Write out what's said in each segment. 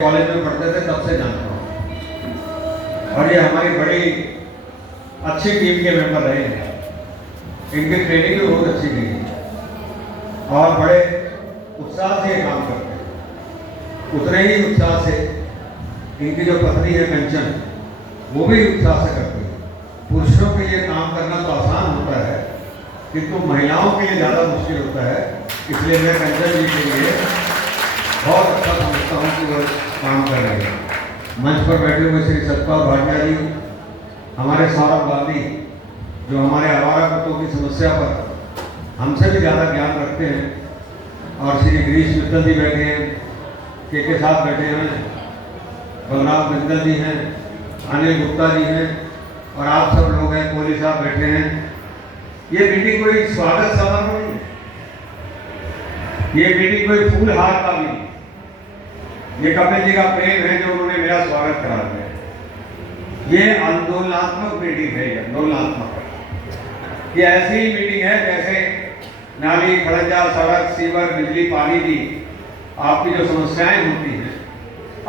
College में पढ़ते थे तब से जानता हूँ और ये हमारी बड़ी अच्छी टीम के मेंबर रहे हैं। इनकी ट्रेनिंग भी बहुत अच्छी दी है और बड़े उत्साह से ये काम करते हैं। उतने ही उत्साह से इनकी जो पत्नी है कंचन, वो भी उत्साह से करती है। पुरुषों के लिए काम करना तो आसान होता है किंतु महिलाओं के लिए ज़्यादा मुश्किल होता है। इसलिए मैं कंचन जी के लिए बहुत अच्छा समझता हूँ कि वो काम कर रहे हैं। मंच पर बैठे हुए श्री सतपाल भाटिया जी, हमारे सौरभ गांधी जो हमारे आवारा कुत्तों की समस्या पर हमसे भी ज़्यादा ज्ञान रखते हैं, और श्री गिरीश मित्तल जी बैठे हैं, के साथ बैठे हैं, बलराम मित्तल जी हैं, अनिल गुप्ता जी हैं और आप सब लोग हैं, कोहली साहब बैठे हैं। ये मीटिंग कोई स्वागत समारोह नहीं, ये मीटिंग कोई फूल हार का भी नहीं, ये कपिल जी का प्रेम है जो उन्होंने मेरा स्वागत करा दिया। ये आंदोलनात्मक मीटिंग है, ये आंदोलनात्मक, ये ऐसी ही मीटिंग है जैसे नाली, खड़ंजा, सड़क, सीवर, बिजली, पानी की आपकी जो समस्याएं होती हैं,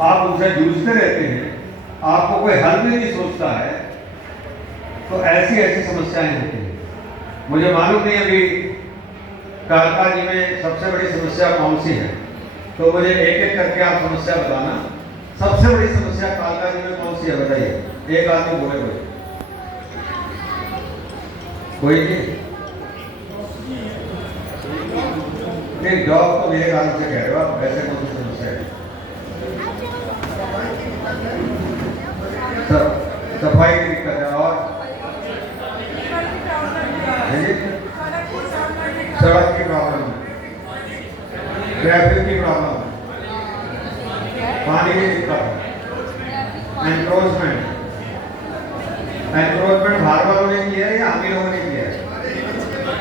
आप उनसे जूझते रहते हैं, आपको कोई हल भी नहीं सोचता है, तो ऐसी ऐसी समस्याएं होती हैं। मुझे मालूम नहीं अभी कालका जी में सबसे बड़ी समस्या कौन सी है, तो मुझे एक एक करके आप समस्या बताना। सबसे बड़ी समस्या कालका जी में कौन सी है बताइए, एक आदमी बोले कोई नहीं, जॉब तो मेरे कारण से कह रहे हो आप, ऐसे कौन सी समस्या है? सफाई की दिक्कत है और सड़क की प्रॉब्लम है, ट्रैफिक की प्रॉब्लम है, पानी की दिक्कत है, एनक्रोचमेंट बाहर वालों ने किया है या हम ही लोगों ने किया है?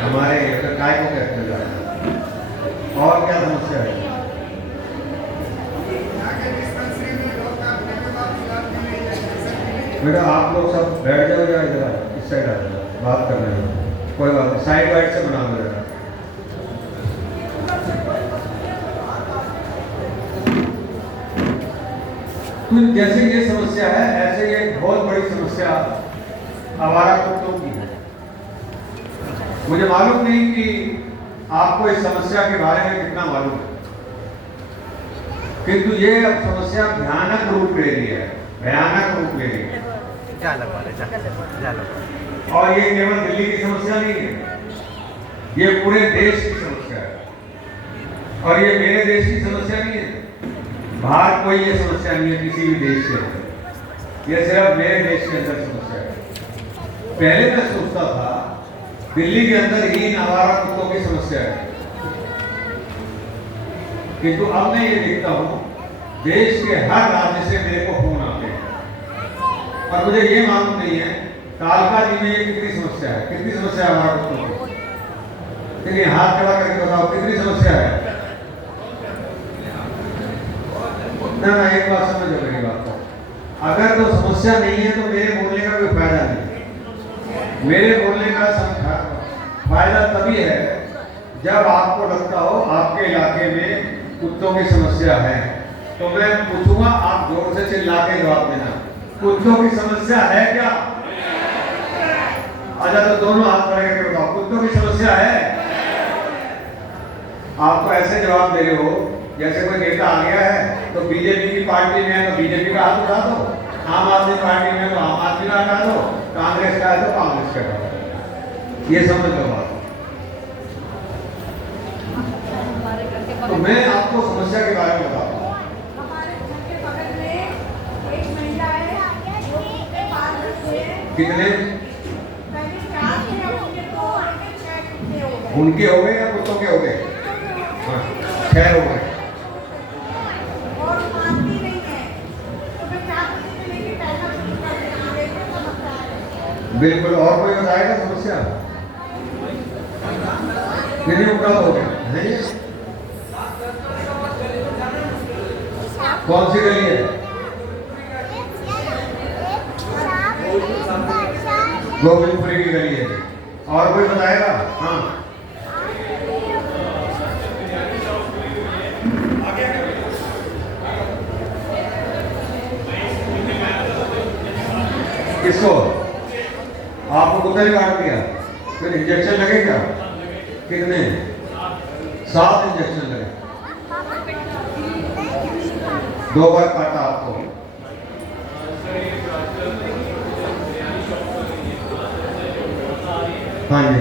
हमारे काय को कहते हैं। और क्या समस्या है? बेटा आप लोग सब बैठ जाओ या इधर इस साइड आ जाओ, बात करने में कोई बात नहीं, साइड वाइड से बना लो। तो जैसे ये समस्या है, ऐसे ये बहुत बड़ी समस्या आवारा कुत्तों की है। मुझे मालूम नहीं कि आपको इस समस्या के बारे में कितना मालूम है, किंतु ये अब समस्या भयानक रूप ले रही है, भयानक रूप ले रही है। और ये केवल दिल्ली की समस्या नहीं है, ये पूरे देश की समस्या है और ये मेरे देश की समस्या नहीं है। बाहर कोई ये समस्या नहीं है किसी भी देश के अंदर, ये सिर्फ मेरे देश के अंदर समस्या है। पहले मैं सोचता था दिल्ली के अंदर ही इन आवारा कुत्तों की समस्या है, किंतु अब मैं ये देखता हूँ देश के हर राज्य से मेरे को फोन आते हैं और मुझे ये मालूम नहीं है कालका जी में ये कितनी समस्या है, कितनी समस्या है हमारा कुत्तों की। कितनी, हाथ खड़ा करके बताओ कितनी समस्या है? ना एक बात समझ लो मेरी बात को, अगर तो समस्या नहीं है तो मेरे बोलने का कोई फायदा नहीं। मेरे बोलने का फायदा तभी है जब आपको लगता हो आपके इलाके में कुत्तों की समस्या है, तो मैं पूछूंगा, आप जोर से चिल्ला के जवाब देना, कुत्तों की समस्या है क्या? आजा तो दोनों हाथ खड़े करके बताओ, कुत्तों की समस्या है? आप तो ऐसे जवाब दे रहे हो जैसे कोई नेता आ गया है तो बीजेपी की पार्टी में है तो बीजेपी का हाथ उठा दो, आम आदमी पार्टी में तो आम आदमी का हटा दो, कांग्रेस का है तो कांग्रेस का हटा दो। ये समझ लो बात। तो मैं आपको समस्या के बारे में बताता हूँ। कितने उनके हो गए या कुत्तों के हो गए? 6 हो गए। बिल्कुल, और कोई बताएगा समस्या? नहीं उनका हो गया नहीं? कौन सी गली है? गोविंदपुरी की गली है। और कोई बताएगा? हाँ किसको? आपको कुत्ते ने काट दिया, फिर इंजेक्शन लगे क्या? कितने? 7 इंजेक्शन लगे। 2 बार काटा आपको। हाँ जी।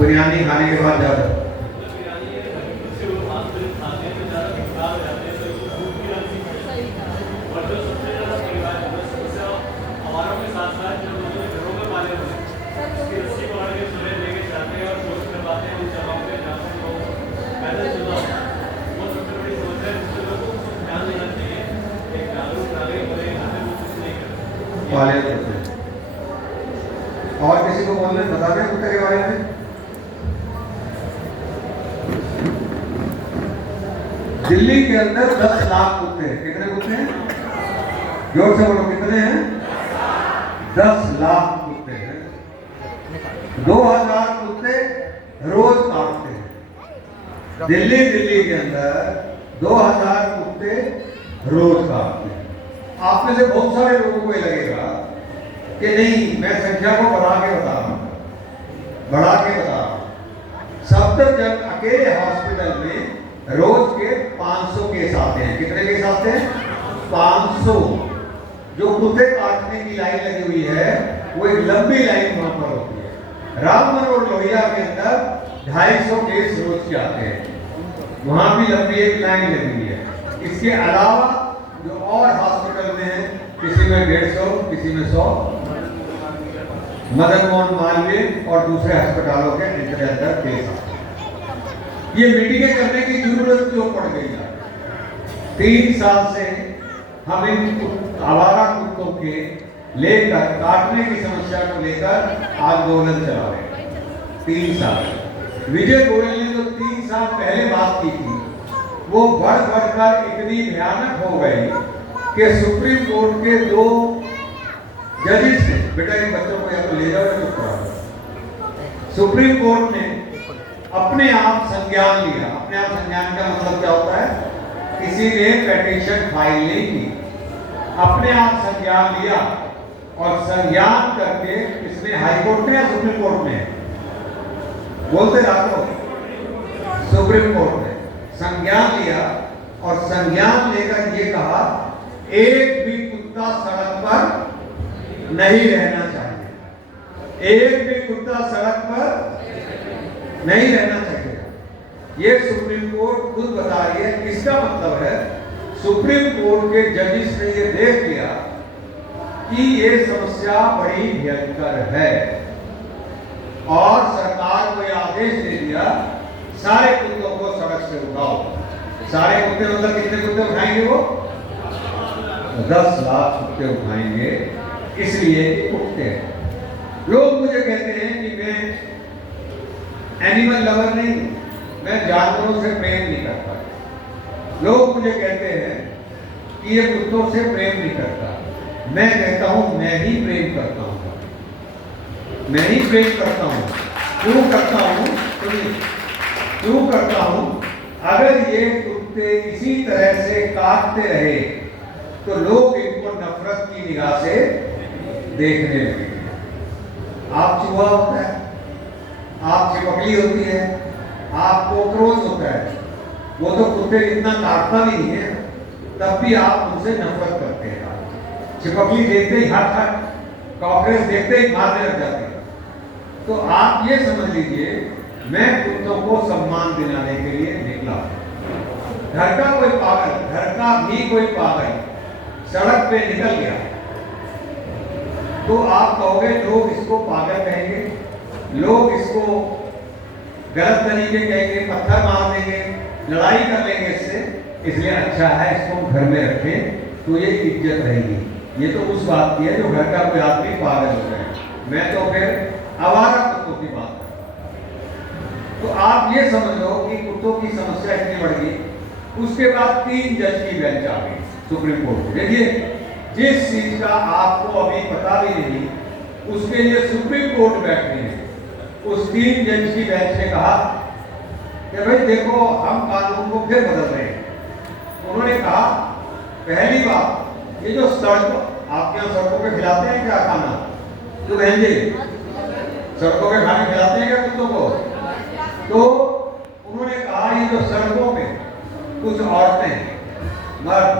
बिरयानी खाने के बाद ज्यादा वाले होते हैं। और किसी को बोलने बता दें कुत्ते के बारे में? दिल्ली के अंदर 10 लाख कुत्ते हैं। कितने कुत्ते हैं? जोर से बोलो, कितने हैं? 10 लाख कुत्ते हैं। 2000 कुत्ते रोज काटते हैं। दिल्ली के अंदर 2000 कुत्ते रोज काटते हैं। आप में से बहुत सारे लोगों को ये लगेगा कि नहीं, मैं संख्या को बढ़ा के बता रहा हूं। सफदरजंग अकेले हॉस्पिटल में रोज के 500 केस आते हैं। कितने केस आते हैं? 500। जो कुत्ते काटने की लाइन लगी हुई है वो एक लंबी लाइन वहां पर होती है। राम मनोहर लोहिया के अंदर 250 केस रोज के आते हैं, वहां भी लंबी एक लाइन लगी हुई है। इसके अलावा जो और हॉस्पिटल में है, किसी में 150, किसी में 100, मदन मोहन मालवीय और दूसरे अस्पतालों के अंदर केस आते हैं। ये मिटिगेट करने की जरूरत क्यों पड़ गई है? 3 साल से हम इन आवारा कुत्तों के लेकर काटने की समस्या को लेकर आंदोलन चला रहे हैं। 3 साल। विजय गोयल ने जो 3 साल पहले बात की थी वो बढ़कर इतनी भयानक हो गई कि सुप्रीम कोर्ट के 2 जजेस ने, बेटा इन बच्चों को या तो ले जाओ या चुप कराओ। सुप्रीम कोर्ट ने अपने आप संज्ञान लिया। अपने आप संज्ञान का मतलब क्या होता है? किसी ने पेटिशन फाइल नहीं की, अपने आप संज्ञान लिया। और संज्ञान करके इसने हाई कोर्ट में या सुप्रीम कोर्ट में? बोलते रातो सुप्रीम कोर्ट ने संज्ञान लिया और संज्ञान लेकर ये कहा एक भी कुत्ता सड़क पर नहीं रहना चाहिए। एक भी कुत्ता सड़क पर नहीं रहना चाहिए। ये सुप्रीम कोर्ट खुद बता रही है। इसका मतलब है सुप्रीम कोर्ट के जजेस ने ये देख लिया कि ये समस्या बड़ी भयंकर है और सरकार को यह आदेश दे दिया सारे कुत्तों को सड़क से उठाओ। सारे कुत्ते मतलब कितने कुत्ते उठाएंगे? वो 10 लाख कुत्ते उठाएंगे, इसलिए कुत्ते। लोग मुझे कहते हैं कि मैं एनिमल लवर नहीं, मैं जानवरों से प्रेम नहीं करता। लोग मुझे कहते हैं कि ये कुत्तों से प्रेम नहीं करता। मैं कहता हूं मैं ही प्रेम करता हूं। मैं ही प्रेम करता हूं। क्यों करता हूं? क्यों करता हूं? अगर ये कुत्ते इसी तरह से काटते रहे तो लोग इनको नफरत की निगाह से देखने लगेंगे। आप चूहा होता है, आप चिपकली होती है, आप कॉकरोच होता है, वो तो कुत्ते इतना काटता भी नहीं है, तब भी आप उनसे नफरत करते हैं। चिपकली देखते ही हट हट, कॉकरोच देखते ही मारने लग जाते हैं। तो आप ये समझ लीजिए मैं कुत्तों को सम्मान दिलाने के लिए निकला। घर का कोई पागल, घर का भी कोई पागल सड़क पे निकल गया तो आप कहोगे लोग इसको पागल कहेंगे, लोग इसको गलत तरीके कहेंगे, पत्थर मार देंगे, लड़ाई कर लेंगे इससे, इसलिए अच्छा है इसको घर में रखें तो ये इज्जत रहेगी। ये तो उस बात की है जो घर का कोई आदमी पागल हो गए। मैं तो फिर आवारा कुत्तों की बात कर। तो आप ये समझ लो कि कुत्तों की समस्या इतनी बढ़ गई। उसके बाद 3 जज की बेंच आ गई सुप्रीम कोर्ट में। देखिए जिस चीज का आपको अभी पता भी नहीं उसके लिए सुप्रीम कोर्ट बैठे हैं। उस 3 जज की बेंच ने कहा कि भाई देखो हम कानून को फिर बदल रहे हैं। उन्होंने कहा पहली बात, ये जो सड़क, आपके यहाँ सड़कों पे खिलाते हैं क्या खाना? तो बहन जी, सड़कों पे खाना खिलाते हैं क्या कुत्तों को? तो उन्होंने कहा ये जो सड़कों पे कुछ औरतें मर्द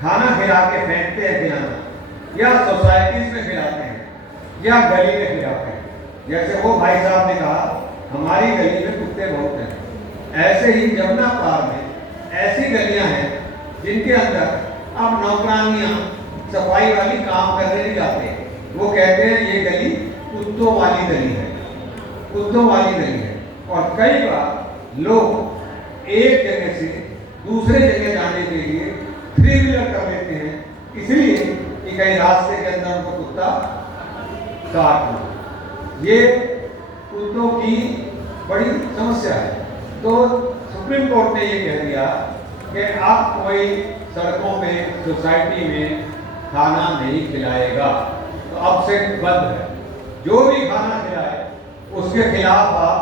खाना खिला के फेंकते हैं खिलाना, या सोसाइटीज में खिलाते हैं, या गली में खिलाते हैं। जैसे वो भाई साहब ने कहा हमारी गली में कुत्ते बहुत हैं, ऐसे ही जमुना पार में ऐसी गलियां हैं जिनके अंदर अब नौकरानियां सफाई वाली काम करने नहीं जाते, वो कहते हैं ये गली कुत्तों वाली गली है, कुत्तों वाली गली है। और कई बार लोग एक जगह से दूसरे जगह जाने के लिए थ्री व्हीलर कर लेते हैं, इसलिए कि कहीं रास्ते के अंदर उनको कुत्ता काट लो। ये कुत्तों की बड़ी समस्या है। तो सुप्रीम कोर्ट ने ये कह दिया कि आप कोई सड़कों में, सोसाइटी में खाना नहीं खिलाएगा, तो अब से बंद है। जो भी खाना खिलाए उसके खिलाफ आप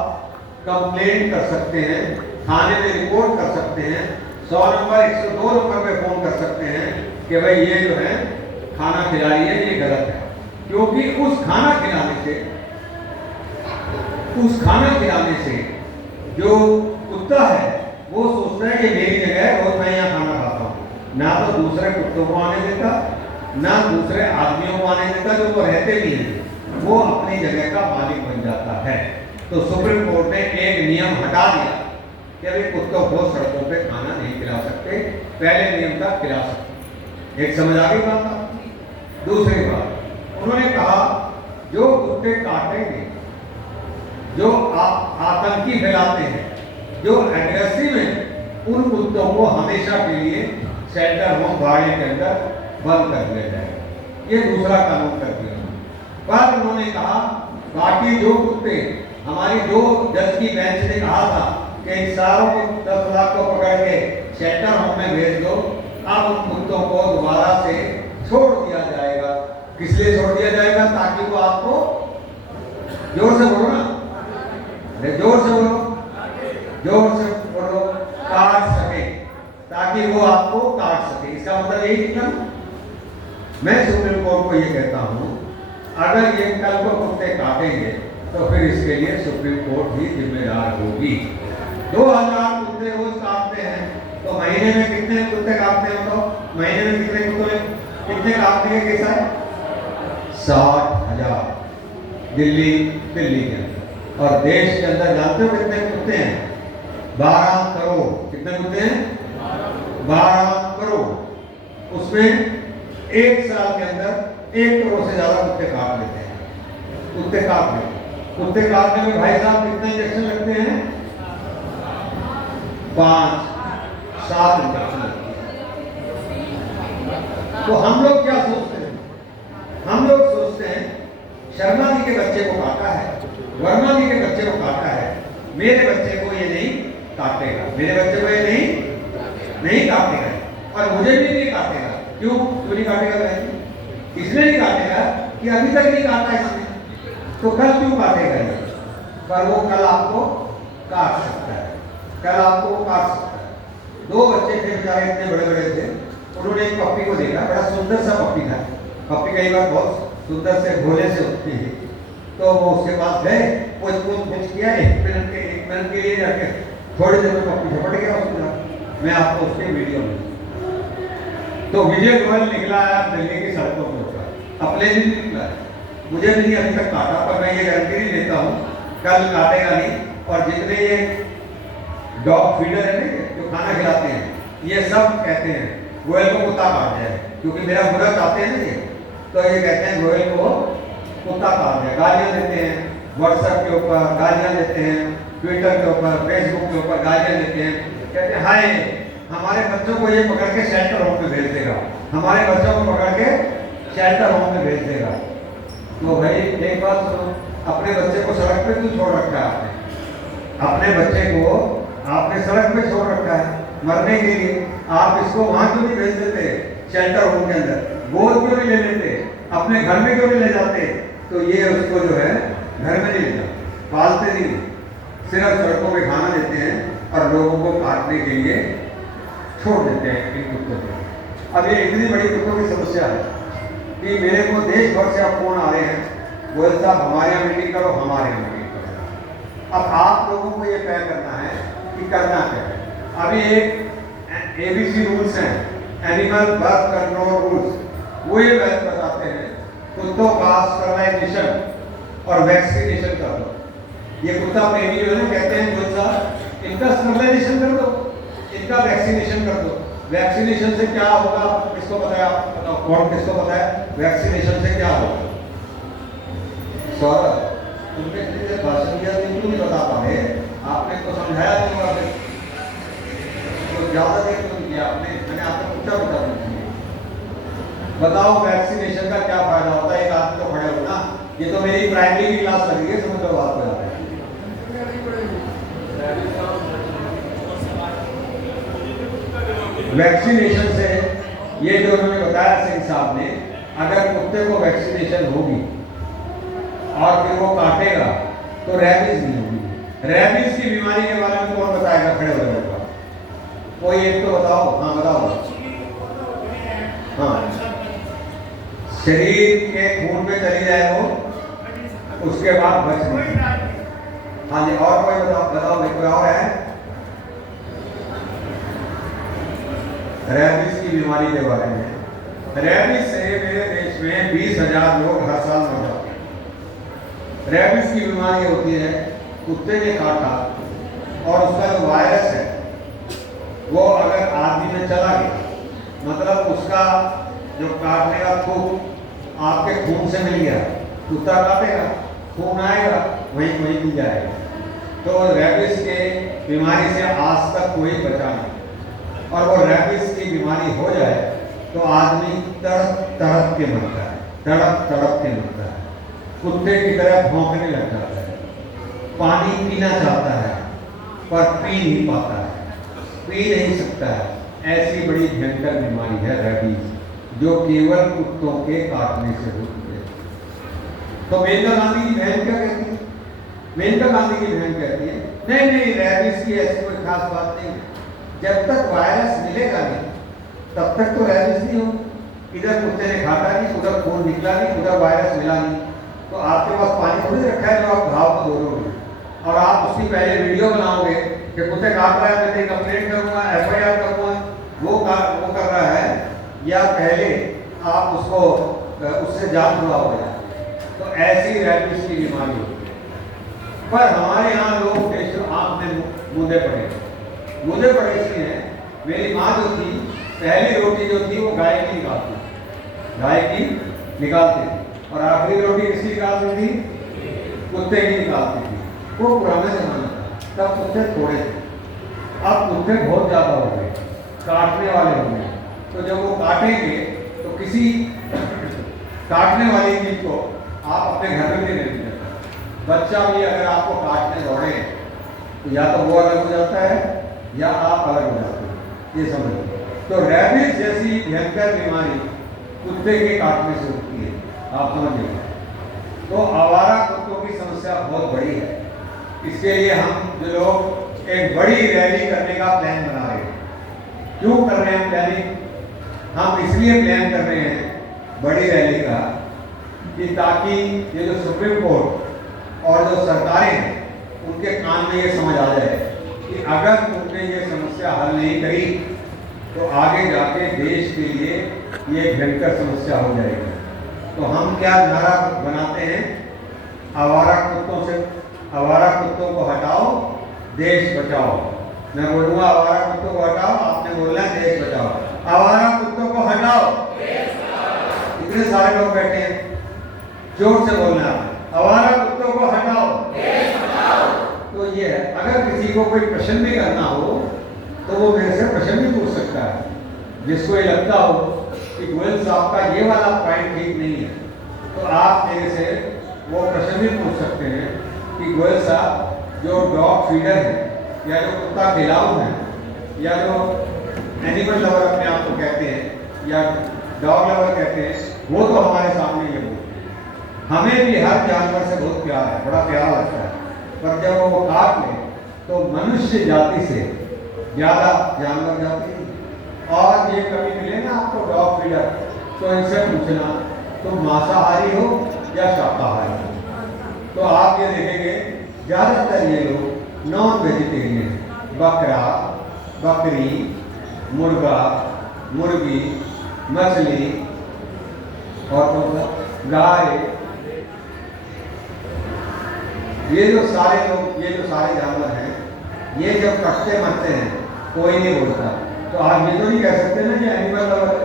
कंप्लेंट कर सकते हैं, थाने में रिपोर्ट कर सकते हैं, 100 नंबर 102 नंबर पे फोन कर सकते हैं कि भाई ये जो है खाना खिला रही है, ये गलत है। क्योंकि उस खाना खिलाने से जो कुत्ता है वो सोचता है कि मेरी जगह है, रोज मैं यहाँ खाना खाता हूँ, ना तो दूसरे कुत्तों को आने देता, ना दूसरे आदमियों को आने देता जो तो रहते भी हैं, वो अपनी जगह का मालिक बन जाता है। तो सुप्रीम कोर्ट ने एक नियम हटा दिया कि अभी कुत्तों को सड़कों पे खाना नहीं खिला सकते, पहले नियम था खिला सकते। एक समझ आ गई बात। दूसरी बात, उन्होंने कहा जो कुत्ते काटेंगे, जो आतंकी फैलाते हैं, जो एग्रेसिव हैं, उन कुत्तों को हमेशा के लिए शेल्टर होम भाड़े के अंदर बंद कर दिया जाएगा। ये दूसरा कानून कर दिया। पर उन्होंने कहा बाकी जो कुत्ते, हमारी जो जज की बेंच ने कहा था कि इन सारों को 10 लाख को पकड़ के शेल्टर होम में भेज दो, अब उन कुत्तों को दोबारा से छोड़ दिया जाएगा। किस लिए छोड़ दिया जाएगा? ताकि वो आपको, जोर से बोलो ना, जोर से बोलो, जोर से बोलो, काट सके, ताकि वो आपको काट सके। इसका मतलब यही निकला। मैं सुप्रीम कोर्ट को ये कहता हूं, अगर ये कल को कुत्ते काटेंगे तो फिर इसके लिए सुप्रीम कोर्ट ही जिम्मेदार होगी। 2000 कुत्ते रोज काटते हैं, तो महीने में कितने कुत्ते काटते हैं? तो महीने में कितने काटने के केस है? 60,000 दिल्ली के अंदर। और देश के अंदर जानते हो कितने कुत्ते हैं? 12 करोड़। कितने कुत्ते हैं? 12 करोड़। उसमें एक साल के अंदर 1 करोड़ से ज्यादा कुत्ते काट लेते हैं। कुत्ते काटने में भाई साहब कितने इंजेक्शन लगते हैं? 5-7 इंजेक्शन लगते हैं। तो हम लोग क्या सोचते हैं? हम लोग सोचते हैं शर्मा जी के बच्चे को काटा है, वर्मा जी के बच्चे को काटा है, मेरे बच्चे को ये नहीं काटेगा, मेरे बच्चे को ये नहीं काटेगा, और मुझे भी नहीं काटेगा। क्यों नहीं काटेगा? बहन, इसलिए नहीं काटेगा कि अभी तक नहीं काटा इसने, तो कल क्यों काटेगा ये? पर वो कल आपको काट सकता है, कल आपको काट सकता है। 2 बच्चे थे बेचारे, इतने बड़े बड़े थे। उन्होंने एक पप्पी को देखा, बड़ा सुंदर सा पप्पी था। पप्पी कई बार बहुत सुंदर से भोले से होती है, तो वो उसके पास गए, कुछ किया, 1 मिनट के लिए जाके थोड़ी देर में पप्पी झपट गया उसको। मैं आपको उसके वीडियो में, तो विजय गोयल निकला है दिल्ली की सड़कों के ऊपर, अपने भी निकला है। मुझे नहीं अभी तक काटा, पर मैं ये गारंटी नहीं देता हूँ कल काटेगा नहीं। और जितने ये डॉग फीडर है ना, जो खाना खिलाते हैं, ये सब कहते हैं गोयल को कुत्ता काट जाए, क्योंकि मेरा बुरा चाहते हैं ना ये, तो ये कहते हैं गोयल को कुत्ता काट जाए। गालियाँ देते हैं, व्हाट्सएप के ऊपर गालियाँ देते हैं, ट्विटर के ऊपर, फेसबुक के ऊपर गालियाँ देते हैं, कहते हैं हाय हमारे बच्चों को ये पकड़ के शेल्टर होम में भेज देगा, हमारे बच्चों को पकड़ के शेल्टर होम में भेज देगा। तो भाई एक बात सुनो, अपने बच्चे को सड़क पे क्यों छोड़ रखा है आपने? अपने बच्चे को आपने सड़क पे छोड़ रखा है मरने के लिए। आप इसको वहां क्यों नहीं भेज देते शेल्टर होम के अंदर? गोद क्यों नहीं ले लेते? अपने घर में क्यों नहीं ले जाते? तो ये उसको जो है घर में नहीं ले जाते, पालते नहीं, सिर्फ सड़कों पे खाना देते हैं और लोगों को काटने के लिए छोड़ देते हैं इन कुत्तों को। अब ये इतनी बड़ी कुत्तों की समस्या है कि मेरे को देश भर से अब फोन आ रहे हैं, गोयल साहब हमारे यहाँ मीटिंग करो, हमारे यहाँ मीटिंग करो। अब आप लोगों को ये तय करना है कि करना क्या है। अभी एक ABC रूल्स हैं, एनिमल बर्थ कंट्रोल रूल्स, वो ये बताते हैं कुत्तों का स्टरलाइजेशन और वैक्सीनेशन कर दो। ये कुत्ता प्रेमी जो है ना कहते हैं गोयल साहब इनका स्टरलाइजेशन कर दो, इनका वैक्सीनेशन कर दो। वैक्सीनेशन से क्या होगा किसको पता है? आप बताओ, कौन किसको पता है वैक्सीनेशन से क्या होगा? सौरभ, तुमने इतनी देर भाषण दिया तो क्यों नहीं बता पा रहे? आपने तो समझाया नहीं होगा, फिर तो ज्यादा देर क्यों नहीं किया आपने? मैंने आपको पूछा बता बताओ वैक्सीनेशन का क्या फायदा होता है? एक आदमी तो खड़े हो ना, ये तो मेरी प्राइमरी की क्लास लग रही है, समझ लो बात को। वैक्सीनेशन से ये जो उन्होंने बताया सिंह साहब ने, अगर कुत्ते को वैक्सीनेशन होगी और फिर वो काटेगा तो रैबीज नहीं होगी। रैबीज की बीमारी के बारे में कौन बताएगा? खड़े हो जाएगा कोई एक तो बताओ। हाँ बताओ। हाँ, शरीर के खून में चली जाए वो, उसके बाद बच नहीं। हाँ जी, और कोई बताओ कोई और है? रैबीज की बीमारी के बारे में। रैबीज से मेरे देश में 20,000 लोग हर साल मर जाते हैं। रैबीज की बीमारी होती है कुत्ते ने काटा और उसका जो वायरस है वो अगर आदमी में चला गया, मतलब उसका जो काटने का थूक आपके खून से मिल गया, कुत्ता काटेगा, खून आएगा, वहीं मिल जाएगा। तो रैबीज के बीमारी से आज तक कोई बचा नहीं। और वो रैबीज की बीमारी हो जाए तो आदमी तड़प तड़प के मरता है, तड़प तड़प के मरता है, कुत्ते की तरह भौंकने लग जाता है, पानी पीना चाहता है पर पी नहीं पाता है, पी नहीं सकता है। ऐसी बड़ी भयंकर बीमारी है रैबीज, जो केवल कुत्तों के काटने से होती है। तो मेनका गांधी की बहन क्या कहती है? मेनका गांधी की बहन कहती है नहीं रैबीज की ऐसी कोई खास बात नहीं, जब तक वायरस मिलेगा नहीं तब तक तो रैबीज नहीं होगी। इधर कुत्ते ने काटा नहीं, उधर खून निकला नहीं, उधर वायरस मिला नहीं, तो आपके पास पानी थोड़ी रखा है जो आप घाव को धोलोगे और आप उसकी पहले वीडियो बनाओगे कि कुत्ते काट रहा है, मैं कंप्लेंट करूंगा, FIR करूंगा, वो कर रहा है, या पहले आप उसको उससे जान छुड़ाओगे। तो ऐसी रैबीज की बीमारी होती है। पर हमारे यहाँ लोग आंख में मुद्दे पड़े इसलिए हैं। मेरी माँ जो थी, पहली रोटी जो थी वो गाय की निकालती थी और आखिरी रोटी किसकी निकालती थी? कुत्ते की निकालती थी। वो पुराना जमाना था, तब कुत्ते थोड़े थे, अब कुत्ते बहुत ज़्यादा हो गए, काटने वाले हो गए। तो जब वो काटेंगे तो किसी काटने वाली चीज को आप अपने घर में नहीं ले सकते। बच्चा भी अगर आपको काटने दौड़े तो या तो वो अलग हो जाता है या आप अलग हो जाते हैं, ये समझ। तो रैबीज जैसी भयंकर बीमारी कुत्ते के काटने से होती है, आप समझिए। तो आवारा कुत्तों की समस्या बहुत बड़ी है। इसके लिए हम जो लोग एक बड़ी रैली करने का प्लान बना रहे हैं। क्यों कर रहे हैं प्लानिंग? हम इसलिए प्लान कर रहे हैं बड़ी रैली का कि ताकि ये जो सुप्रीम कोर्ट और जो सरकारें हैं उनके कान में ये समझ आ जाए कि अगर तुमने ये समस्या हल नहीं करी तो आगे जाके देश के लिए ये भयंकर समस्या हो जाएगी। तो हम क्या नारा बनाते हैं? आवारा कुत्तों को हटाओ, देश बचाओ। मैं बोलूँगा आवारा कुत्तों को हटाओ, आपने बोलना है देश बचाओ। आवारा कुत्तों को हटाओ। इतने सारे लोग बैठे हैं, जोर से बोलना है, आवारा कुत्तों को हटाओ, देश बचाओ। तो ये है, अगर किसी को कोई प्रश्न भी करना हो तो वो मेरे से प्रश्न भी पूछ सकता है। जिसको ये लगता हो कि गोयल साहब का ये वाला पॉइंट ठीक नहीं है, तो आप मेरे से वो प्रश्न भी पूछ सकते हैं कि गोयल साहब, जो डॉग फीडर है या जो कुत्ता खिलाऊ है या जो एनिमल लवर अपने आप को कहते हैं या डॉग लवर कहते हैं, वो तो हमारे सामने ये बोलते हैं। हमें भी हर जानवर से बहुत प्यार है, बड़ा प्यार लगता है, पर जब वो काट ले तो मनुष्य जाति से ज़्यादा जानवर जाति नहीं। और ये कभी मिले ना आपको डॉग फीडर, तो इनसे पूछना तुम मांसाहारी हो या शाकाहारी हो। तो आप ये देखेंगे ज़्यादातर ये लोग नॉन वेजिटेरियन, बकरा, बकरी, मुर्गा, मुर्गी, मछली और कौन सा गाय, ये जो सारे लोग, ये जो सारे जानवर हैं, ये जब कटते मरते हैं कोई नहीं बोलता। तो आप ये तो नहीं कह सकते ना कि एनिमल लवर है,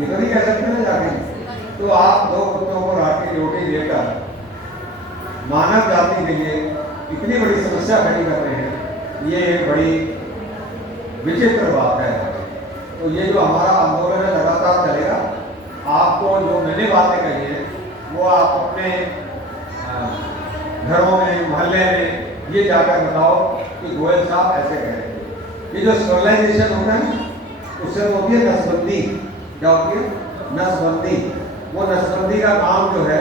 ये तो नहीं कह सकते ना जाके। तो आप दो कुत्तों को रात की रोटी देकर मानव जाति के लिए इतनी बड़ी समस्या खड़ी कर रहे हैं, ये एक बड़ी विचित्र बात है। तो ये जो हमारा आंदोलन है लगातार चलेगा। आपको जो मैंने बातें कही हैं वो आप अपने घरों में, मोहल्ले में ये जाकर बताओ कि गोयल साहब ऐसे कह रहे हैं। ये जो स्टरलाइजेशन होता है उससे तो होती है नसबंदी। क्या होती है? नसबंदी। वो नसबंदी का काम जो है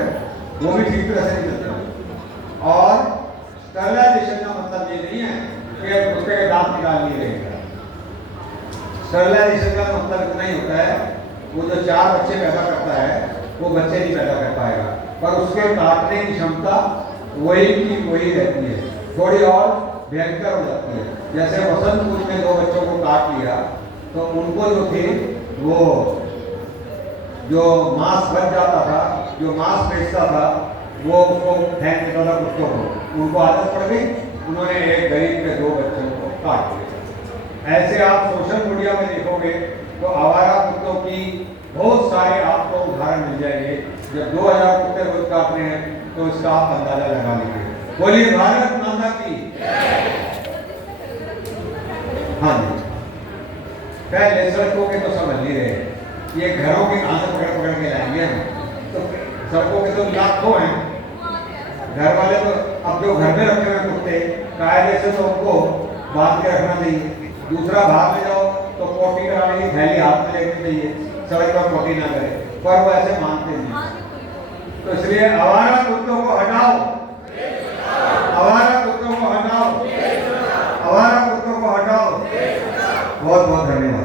वो भी ठीक तरह से नहीं चलता। और स्टरलाइजेशन का मतलब ये नहीं है कि कुत्ते के दांत निकाल लिए रहेगा। स्टरलाइजेशन का मतलब इतना ही होता है, वो जो 4 बच्चे पैदा करता है वो बच्चे नहीं पैदा कर पाएगा, पर उसके काटने की क्षमता वही की वही रहती है, थोड़ी और भयंकर हो जाती है। जैसे वसंत कुछ में 2 बच्चों को काट लिया तो उनको जो थे वो जो मांस बच जाता था, जो मांस बेचता था, वो उसको फेंक देता था कुत्तों को। उनको आदत पड़ गई, उन्होंने एक गरीब के 2 बच्चों को काट दिया। ऐसे आप सोशल मीडिया में देखोगे तो आवारा कुत्तों की बहुत सारे आपको उदाहरण मिल जाएंगे। जब 2000 कुत्ते रोज काट रहे हैं तो इसका आप अंदाजा लगा लीजिए। बोलिए भारत माता की। हाँ जी, पहले सड़कों के तो समझ नहीं रहे, ये घरों के कहां से पकड़ पकड़ के लाएंगे हम। तो सड़कों के तो लाखों हैं, घर वाले तो अब जो घर में रखे हुए कुत्ते कायदे से तो उनको बांध के रखना चाहिए। दूसरा भाग ले जाओ तो पोटी कराने की थैली हाथ में लेनी चाहिए, सड़क पर पोटी ना करे, पर वो ऐसे मानते नहीं। तो इसलिए आवारा कुत्तों को हटाओ, आवारा कुत्तों को हटाओ, आवारा कुत्तों को हटाओ। बहुत बहुत धन्यवाद।